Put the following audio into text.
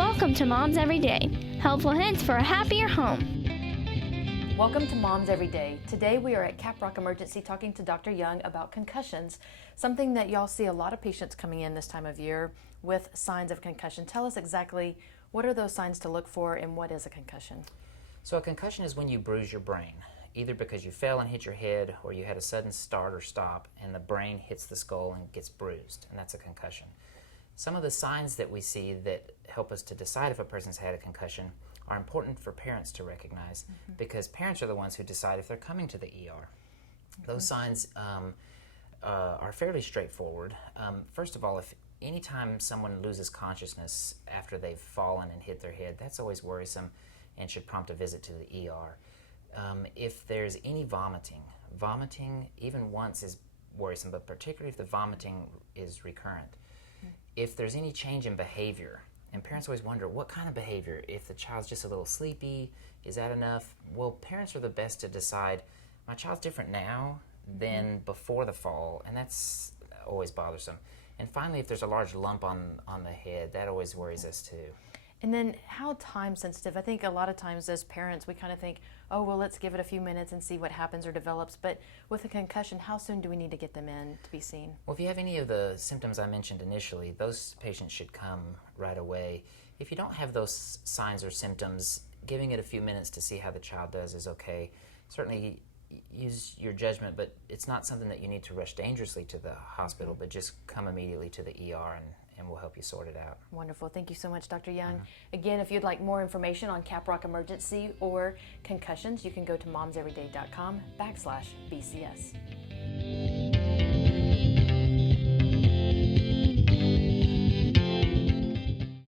Welcome to Moms Every Day, helpful hints for a happier home. Welcome to Moms Every Day. Today we are at CapRock Emergency talking to Dr. Young about concussions, something that y'all see a lot of patients coming in this time of year with signs of concussion. Tell us exactly what are those signs to look for and what is a concussion? So a concussion is when you bruise your brain, either because you fell and hit your head or you had a sudden start or stop and the brain hits the skull and gets bruised, and that's a concussion. Some of the signs that we see that help us to decide if a person's had a concussion are important for parents to recognize because parents are the ones who decide if they're coming to the ER. Those signs are fairly straightforward. First of all, if anytime someone loses consciousness after they've fallen and hit their head, that's always worrisome and should prompt a visit to the ER. If there's any vomiting even once is worrisome, but particularly if the vomiting is recurrent. If there's any change in behavior, and parents always wonder, what kind of behavior? If the child's just a little sleepy, is that enough? Well, parents are the best to decide, my child's different now than before the fall, and that's always bothersome. And finally, if there's a large lump on the head, that always worries us too. And then how time sensitive? I think a lot of times as parents we kind of think, oh, well, let's give it a few minutes and see what happens or develops. But with a concussion, how soon do we need to get them in to be seen? Well, if you have any of the symptoms I mentioned initially, those patients should come right away. If you don't have those signs or symptoms, giving it a few minutes to see how the child does is okay. Certainly use your judgment, but it's not something that you need to rush dangerously to the hospital, but just come immediately to the ER and we'll help you sort it out. Wonderful. Thank you so much, Dr. Young. Again, if you'd like more information on CapRock Emergency or concussions, you can go to momseveryday.com/BCS.